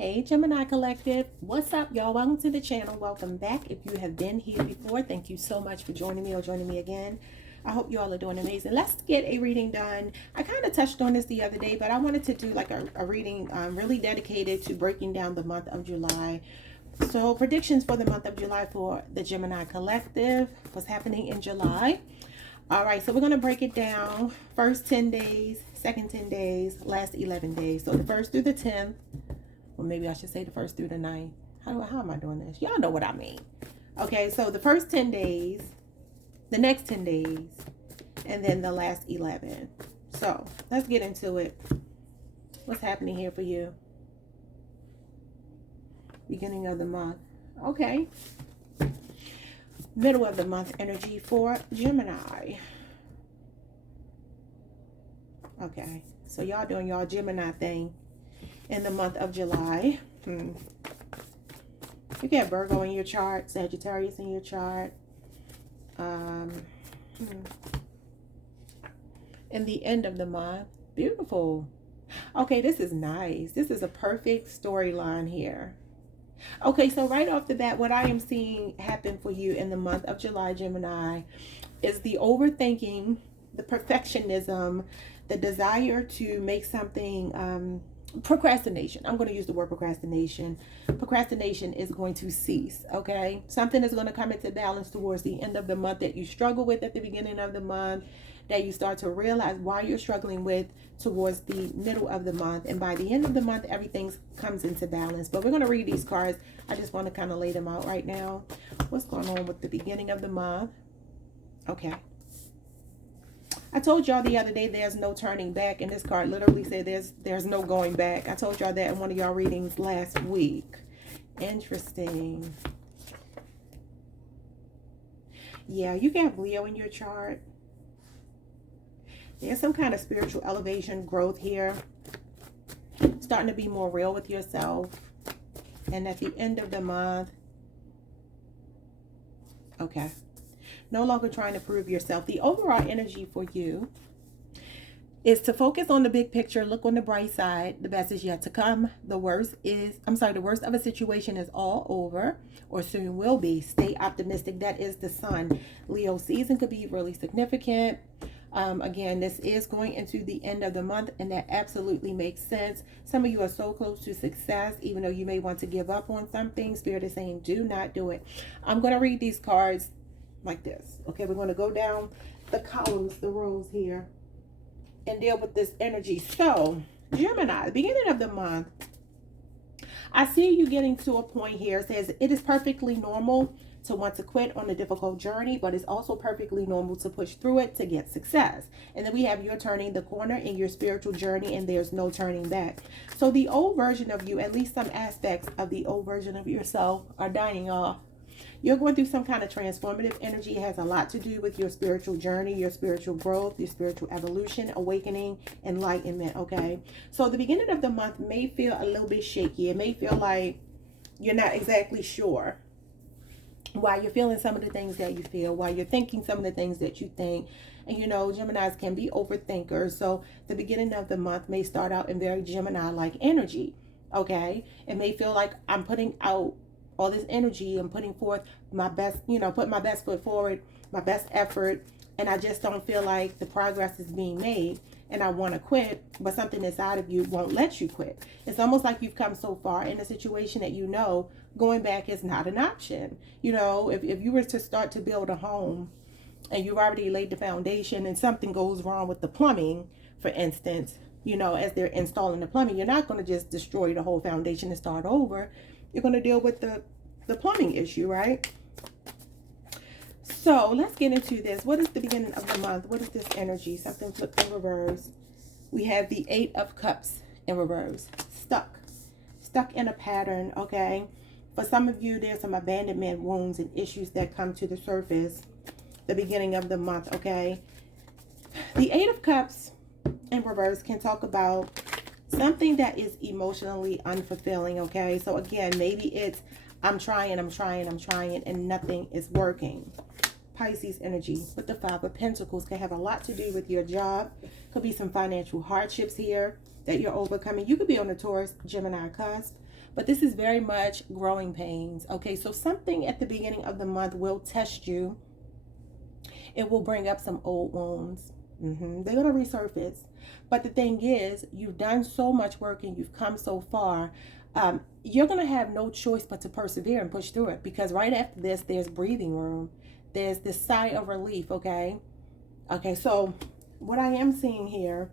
Hey Gemini Collective, what's up y'all? Welcome to the channel. Welcome back. If you have been here before, thank you so much for joining me or joining me again. I hope you all are doing amazing. Let's get a reading done. I kind of touched on this the other day, but I wanted to do like a reading really dedicated to breaking down the month of July. So predictions for the month of July for the Gemini Collective. What's happening in July? All right, so we're going to break it down. First 10 days, second 10 days, last 11 days. So the first through the 10th. Or maybe I should say the first through the 9th. How am I doing this? Y'all know what I mean. Okay, so the first 10 days, the next 10 days, and then the last 11. So let's get into it. What's happening here for you? Beginning of the month. Okay. Middle of the month energy for Gemini. Okay, so y'all doing y'all Gemini thing in the month of July. You got Virgo in your chart, Sagittarius in your chart. In the end of the month. Beautiful. Okay, this is nice. This is a perfect storyline here. Okay, so right off the bat, what I am seeing happen for you in the month of July, Gemini, is the overthinking, the perfectionism, the desire to make something, procrastination. I'm going to use the word procrastination. Procrastination is going to cease, okay? Something is going to come into balance towards the end of the month that you struggle with at the beginning of the month, that you start to realize why you're struggling with towards the middle of the month. And by the end of the month, everything comes into balance. But we're going to read these cards. I just want to kind of lay them out right now. What's going on with the beginning of the month? Okay. I told y'all the other day there's no turning back, and this card literally said there's no going back. I told y'all that in one of y'all readings last week. Interesting. Yeah, you got Leo in your chart. There's some kind of spiritual elevation, growth here. Starting to be more real with yourself. And at the end of the month, okay. No longer trying to prove yourself. The overall energy for you is to focus on the big picture, look on the bright side. The best is yet to come. The worst of a situation is all over, or soon will be. Stay optimistic. That is the sun. Leo season could be really significant. Again, this is going into the end of the month, and that absolutely makes sense. Some of you are so close to success, even though you may want to give up on something. Spirit is saying, do not do it. I'm going to read these cards like this. Okay, we're going to go down the columns, the rows here, and deal with this energy. So, Gemini, the beginning of the month, I see you getting to a point here. It says it is perfectly normal to want to quit on a difficult journey, but it's also perfectly normal to push through it to get success. And then we have you're turning the corner in your spiritual journey, and there's no turning back. So the old version of you, at least some aspects of the old version of yourself, are dying off. You're going through some kind of transformative energy. It has a lot to do with your spiritual journey, your spiritual growth, your spiritual evolution, awakening, enlightenment, okay? So the beginning of the month may feel a little bit shaky. It may feel like you're not exactly sure why you're feeling some of the things that you feel, why you're thinking some of the things that you think. And you know, Geminis can be overthinkers. So the beginning of the month may start out in very Gemini-like energy, okay? It may feel like I'm putting out all this energy, I'm putting forth my best, put my best foot forward, my best effort, and I just don't feel like the progress is being made, and I want to quit, but something inside of you won't let you quit. It's almost like you've come so far in a situation that going back is not an option. If you were to start to build a home and you've already laid the foundation and something goes wrong with the plumbing, for instance, as they're installing the plumbing, you're not going to just destroy the whole foundation and start over. You're going to deal with the plumbing issue, right? So let's get into this. What is the beginning of the month? What is this energy? Something flipped in reverse. We have the 8 of Cups in reverse. Stuck in a pattern, okay? For some of you, there's some abandonment wounds and issues that come to the surface the beginning of the month, okay? The 8 of Cups in reverse can talk about something that is emotionally unfulfilling, okay? So again, maybe it's I'm trying, and nothing is working. Pisces energy with the 5 of Pentacles can have a lot to do with your job. Could be some financial hardships here that you're overcoming. You could be on the Taurus, Gemini cusp. But this is very much growing pains. Okay, so something at the beginning of the month will test you. It will bring up some old wounds. They're going to resurface. But the thing is, you've done so much work and you've come so far. You're going to have no choice but to persevere and push through it, because right after this, there's breathing room. There's this sigh of relief, okay? Okay, so what I am seeing here,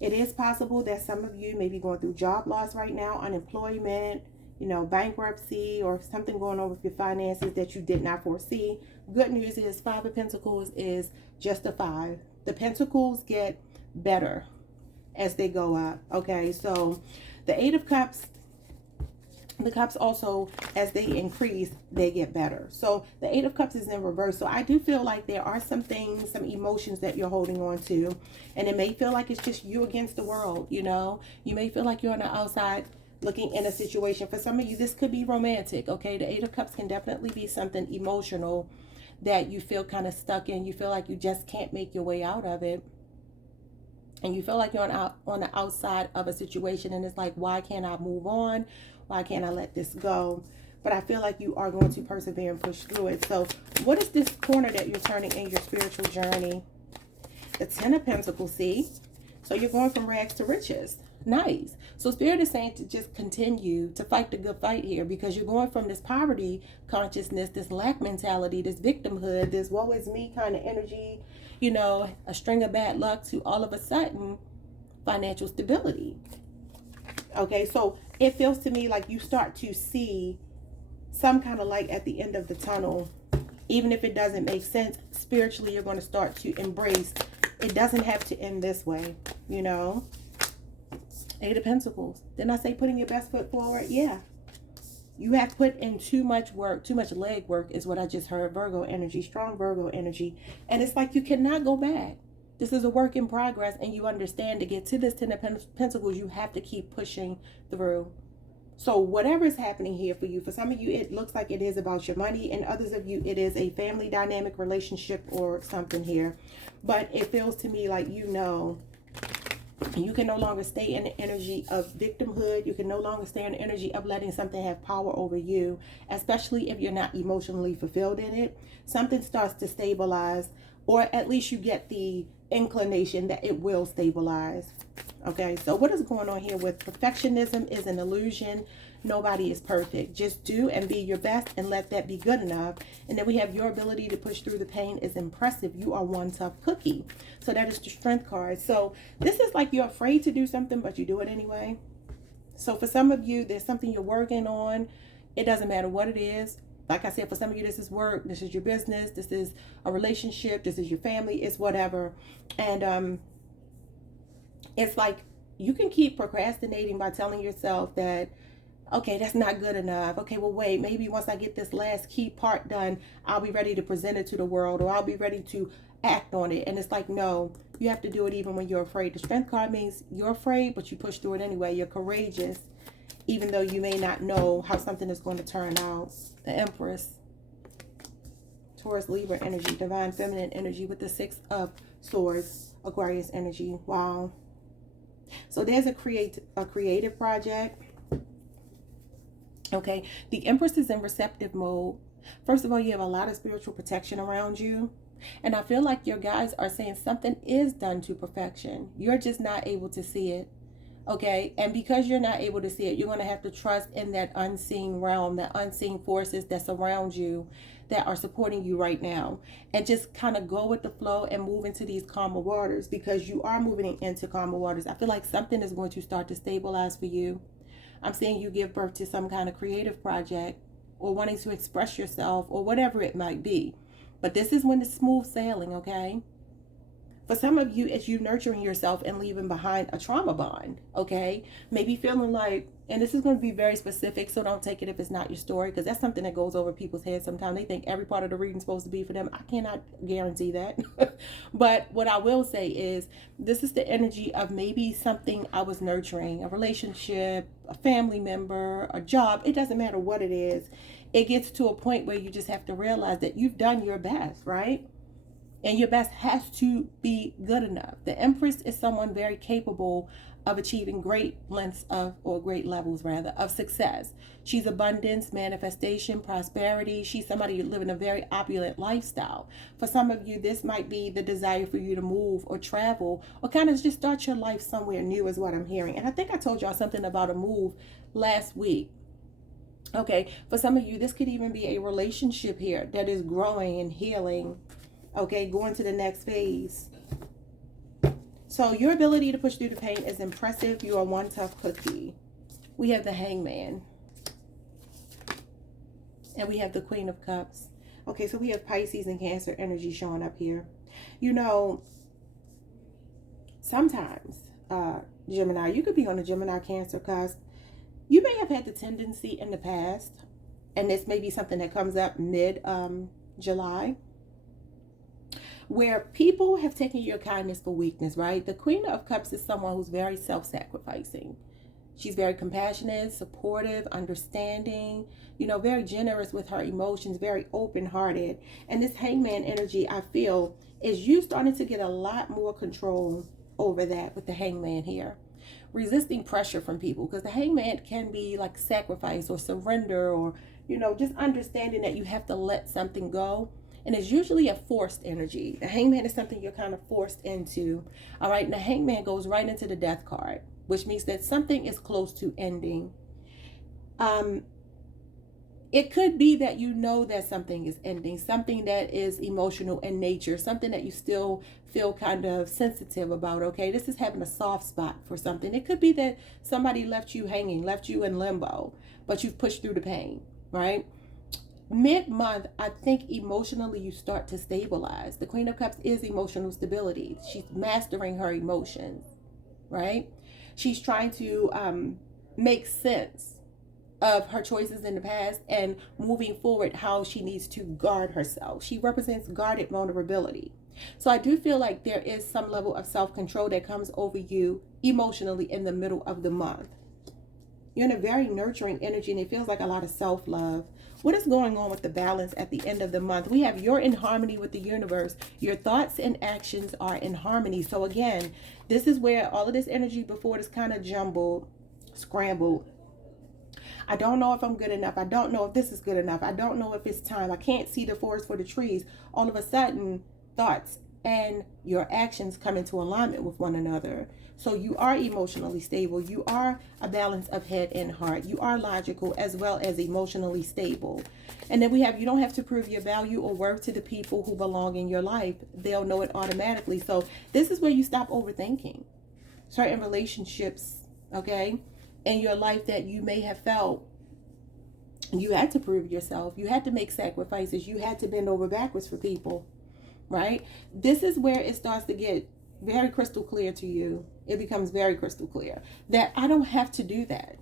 it is possible that some of you may be going through job loss right now, unemployment, bankruptcy, or something going on with your finances that you did not foresee. Good news is 5 of Pentacles is just a 5. The Pentacles get better as they go up. Okay, so the 8 of Cups, the cups also, as they increase, they get better. So the 8 of Cups is in reverse. So I do feel like there are some things, some emotions that you're holding on to, and it may feel like it's just you against the world. You may feel like you're on the outside looking in a situation. For some of you, this could be romantic. Okay, the 8 of Cups can definitely be something emotional that you feel kind of stuck in. You feel like you just can't make your way out of it, and you feel like you're on the outside of a situation, and it's like, why can't I move on? Why can't I let this go? But I feel like you are going to persevere and push through it. So what is this corner that you're turning in your spiritual journey? The 10 of Pentacles, see? So you're going from rags to riches. Nice. So Spirit is saying to just continue to fight the good fight here, because you're going from this poverty consciousness, this lack mentality, this victimhood, this woe is me kind of energy, a string of bad luck, to all of a sudden financial stability. Okay, so it feels to me like you start to see some kind of light at the end of the tunnel. Even if it doesn't make sense, spiritually you're going to start to embrace it doesn't have to end this way, 8 of Pentacles. Didn't I say putting your best foot forward? Yeah. You have put in too much work, too much leg work is what I just heard. Virgo energy, strong Virgo energy. And it's like you cannot go back. This is a work in progress, and you understand to get to this 10 of Pentacles, you have to keep pushing through. So whatever is happening here for you, for some of you, it looks like it is about your money, and others of you, it is a family dynamic relationship or something here. But it feels to me like you can no longer stay in the energy of victimhood. You can no longer stay in the energy of letting something have power over you, especially if you're not emotionally fulfilled in it. Something starts to stabilize, or at least you get the inclination that it will stabilize. Okay, so what is going on here with perfectionism is an illusion. Nobody is perfect. Just do and be your best, and let that be good enough. And then we have your ability to push through the pain is impressive. You are one tough cookie. So that is the Strength card. So this is like you're afraid to do something, but you do it anyway. So for some of you, there's something you're working on. It doesn't matter what it is. Like I said, for some of you, this is work, this is your business, this is a relationship, this is your family, it's whatever. And it's like you can keep procrastinating by telling yourself that, okay, that's not good enough. Okay, well, wait, maybe once I get this last key part done, I'll be ready to present it to the world, or I'll be ready to act on it. And it's like, no, you have to do it even when you're afraid. The Strength card means you're afraid, but you push through it anyway. You're courageous, even though you may not know how something is going to turn out. The Empress, Taurus, Libra energy, divine feminine energy with the 6 of Swords, Aquarius energy. Wow. So there's a creative project. Okay, the Empress is in receptive mode. First of all, you have a lot of spiritual protection around you. And I feel like your guides are saying something is done to perfection. You're just not able to see it. Okay, and because you're not able to see it, you're going to have to trust in that unseen realm, that unseen forces that surround you, that are supporting you right now. And just kind of go with the flow and move into these calmer waters, because you are moving into calmer waters. I feel like something is going to start to stabilize for you. I'm seeing you give birth to some kind of creative project, or wanting to express yourself, or whatever it might be. But this is when it's smooth sailing, okay? For some of you, it's you nurturing yourself and leaving behind a trauma bond, okay? Maybe feeling like, and this is going to be very specific, so don't take it if it's not your story, because that's something that goes over people's heads sometimes. They think every part of the reading is supposed to be for them. I cannot guarantee that. But what I will say is, this is the energy of maybe something I was nurturing, a relationship, a family member, a job. It doesn't matter what it is. It gets to a point where you just have to realize that you've done your best, right? And your best has to be good enough. The Empress is someone very capable of achieving great lengths of, or great levels rather, of success. She's abundance, manifestation, prosperity. She's somebody living a very opulent lifestyle. For some of you, this might be the desire for you to move or travel or kind of just start your life somewhere new is what I'm hearing. And I think I told y'all something about a move last week. Okay, for some of you, this could even be a relationship here that is growing and healing. Okay, going to the next phase. So your ability to push through the pain is impressive. You are one tough cookie. We have the Hangman. And we have the Queen of Cups. Okay, so we have Pisces and Cancer energy showing up here. You know, sometimes, Gemini, you could be on a Gemini Cancer cusp. You may have had the tendency in the past, and this may be something that comes up mid-July, where people have taken your kindness for weakness, right? The Queen of Cups is someone who's very self-sacrificing. She's very compassionate, supportive, understanding, you know, very generous with her emotions, very open-hearted. And this Hangman energy, I feel, is you starting to get a lot more control over that with the Hangman here. Resisting pressure from people, because the Hangman can be like sacrifice or surrender, or, you know, just understanding that you have to let something go. And it's usually a forced energy. The Hangman is something you're kind of forced into. All right. And the Hangman goes right into the Death card, which means that something is close to ending. It could be that you know that something is ending, something that is emotional in nature, something that you still feel kind of sensitive about. Okay, this is having a soft spot for something. It could be that somebody left you hanging, left you in limbo, but you've pushed through the pain, right? Mid-month, I think emotionally you start to stabilize. The Queen of Cups is emotional stability. She's mastering her emotions, right? She's trying to make sense of her choices in the past and moving forward how she needs to guard herself. She represents guarded vulnerability. So I do feel like there is some level of self-control that comes over you emotionally in the middle of the month. You're in a very nurturing energy, and it feels like a lot of self-love. What is going on with the balance at the end of the month? We have you're in harmony with the universe. Your thoughts and actions are in harmony. So again, this is where all of this energy before is kind of jumbled, scrambled. I don't know if I'm good enough. I don't know if this is good enough. I don't know if it's time. I can't see the forest for the trees. All of a sudden, thoughts and your actions come into alignment with one another. So you are emotionally stable. You are a balance of head and heart. You are logical as well as emotionally stable. And then we have, you don't have to prove your value or worth to the people who belong in your life. They'll know it automatically. So this is where you stop overthinking certain relationships, okay, in your life that you may have felt you had to prove yourself. You had to make sacrifices. You had to bend over backwards for people, right? This is where it starts to get very crystal clear to you. It becomes very crystal clear that I don't have to do that.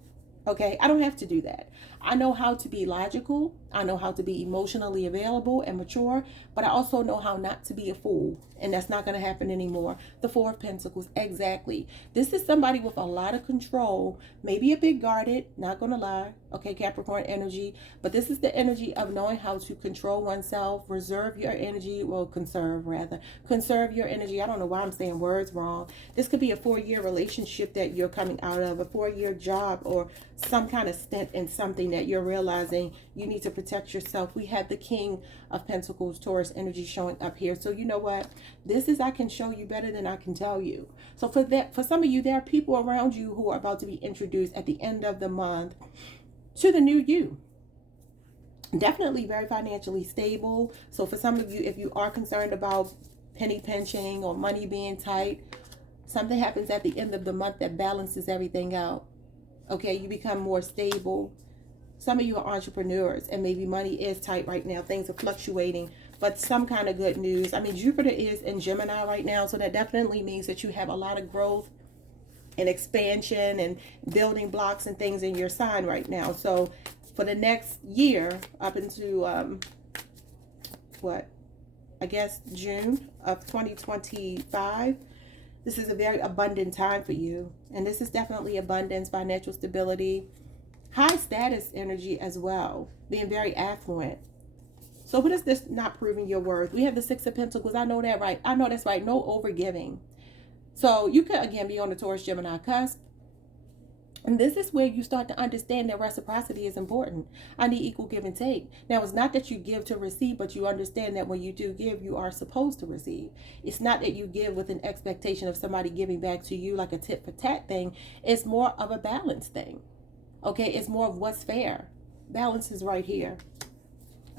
Okay, I don't have to do that. I know how to be logical. I know how to be emotionally available and mature, but I also know how not to be a fool. And that's not going to happen anymore. The Four of Pentacles, exactly. This is somebody with a lot of control, maybe a bit guarded, not going to lie. Okay, Capricorn energy. But this is the energy of knowing how to control oneself, reserve your energy, well, conserve rather. Conserve your energy. I don't know why I'm saying words wrong. This could be a 4-year relationship that you're coming out of, a 4-year job, or some kind of stint in something that you're realizing you need to protect yourself. We have the King of Pentacles, Taurus energy showing up here. So you know what? This is, I can show you better than I can tell you. So for that, for some of you, there are people around you who are about to be introduced at the end of the month to the new you. Definitely very financially stable. So for some of you, if you are concerned about penny pinching or money being tight, something happens at the end of the month that balances everything out. Okay, you become more stable. Some of you are entrepreneurs and maybe money is tight right now. Things are fluctuating, but some kind of good news. I mean, Jupiter is in Gemini right now, so that definitely means that you have a lot of growth and expansion and building blocks and things in your sign right now. So for the next year up into June of 2025, this is a very abundant time for you. And this is definitely abundance, financial stability, high status energy as well, being very affluent. So what is this not proving your worth? We have the Six of Pentacles. I know that, right? I know that's right. No overgiving. So you could, again, be on the Taurus Gemini cusp. And this is where you start to understand that reciprocity is important. I need equal give and take. Now, it's not that you give to receive, but you understand that when you do give, you are supposed to receive. It's not that you give with an expectation of somebody giving back to you like a tit for tat thing. It's more of a balance thing. Okay, it's more of what's fair. Balance is right here.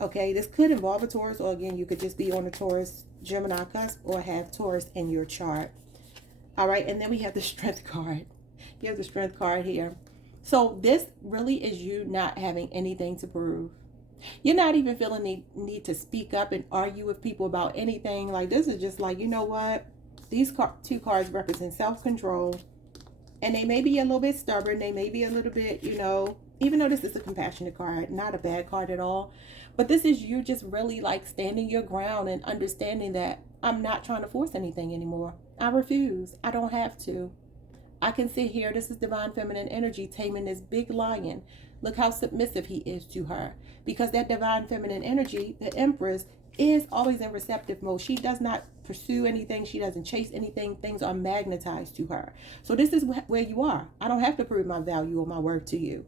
Okay, this could involve a Taurus, or again, you could just be on a Taurus Gemini cusp or have Taurus in your chart. All right, and then we have the Strength card. You have the Strength card here. So this really is you not having anything to prove. You're not even feeling the need to speak up and argue with people about anything. Like, this is just like, you know what? These two cards represent self-control. And they may be a little bit stubborn. They may be a little bit, you know, even though this is a compassionate card, not a bad card at all. But this is you just really like standing your ground and understanding that I'm not trying to force anything anymore. I refuse. I don't have to. I can sit here. This is divine feminine energy taming this big lion. Look how submissive he is to her. Because that divine feminine energy, the Empress, is always in receptive mode. She does not pursue anything. She doesn't chase anything. Things are magnetized to her. So this is where you are. I don't have to prove my value or my worth to you.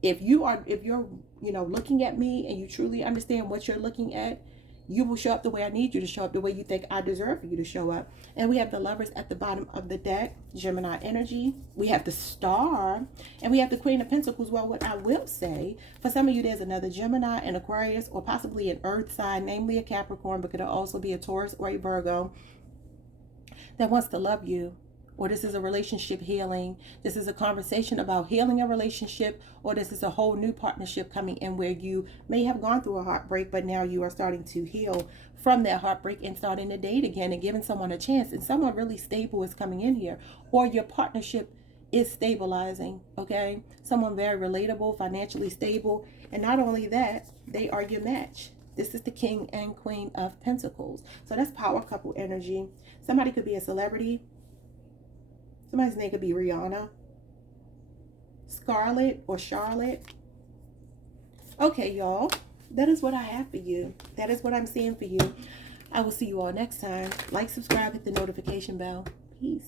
If you're, you know, looking at me and you truly understand what you're looking at, you will show up the way I need you to show up, the way you think I deserve for you to show up. And we have the Lovers at the bottom of the deck, Gemini energy. We have the Star, and we have the Queen of Pentacles. Well, what I will say, for some of you, there's another Gemini, an Aquarius, or possibly an Earth sign, namely a Capricorn, but could also be a Taurus or a Virgo, that wants to love you. Or this is a relationship healing. This is a conversation about healing a relationship, or this is a whole new partnership coming in where you may have gone through a heartbreak, but now you are starting to heal from that heartbreak and starting to date again and giving someone a chance. And someone really stable is coming in here, or your partnership is stabilizing, okay? Someone very relatable, financially stable. And not only that, they are your match. This is the King and Queen of Pentacles. So that's power couple energy. Somebody could be a celebrity. Somebody's name could be Rihanna, Scarlett, or Charlotte. Okay, y'all. That is what I have for you. That is what I'm seeing for you. I will see you all next time. Like, subscribe, hit the notification bell. Peace.